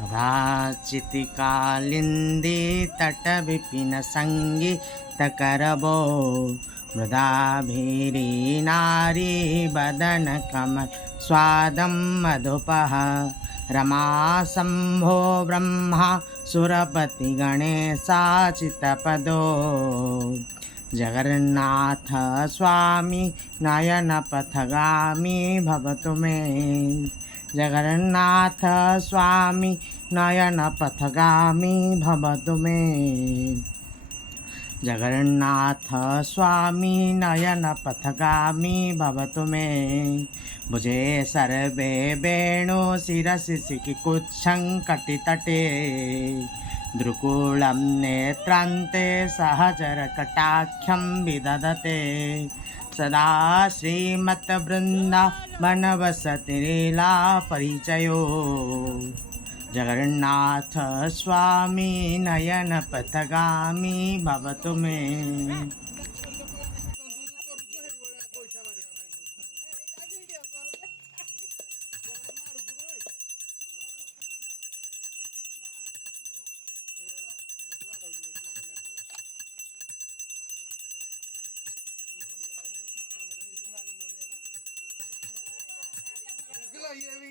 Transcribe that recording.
राचितिकालिन्दी तटविपिनसङ्गीतकरवो मृदाभिरी नारी बदनकमल स्वादं मधुपः रमाशम्भो ब्रह्मा सुरपतिगणेशाचितपदो जगन्नाथ स्वामी नयनपथगामी भवतु मे जगन्नाथ स्वामी नयनपथगामी भवतु मे जगन्नाथ स्वामी नयनपथगामी भवतु मे भुजे सर्वे वेणु शिरसि सिकिकुच्छं कटितटे द्रुकुलं नेत्रान्ते सहचरकटाख्यं विदधते सदा श्रीमद्वृन्दावनवसतिलीला परिचयो जगन्नाथ स्वामी नयनपथगामी भवतु मे ये भी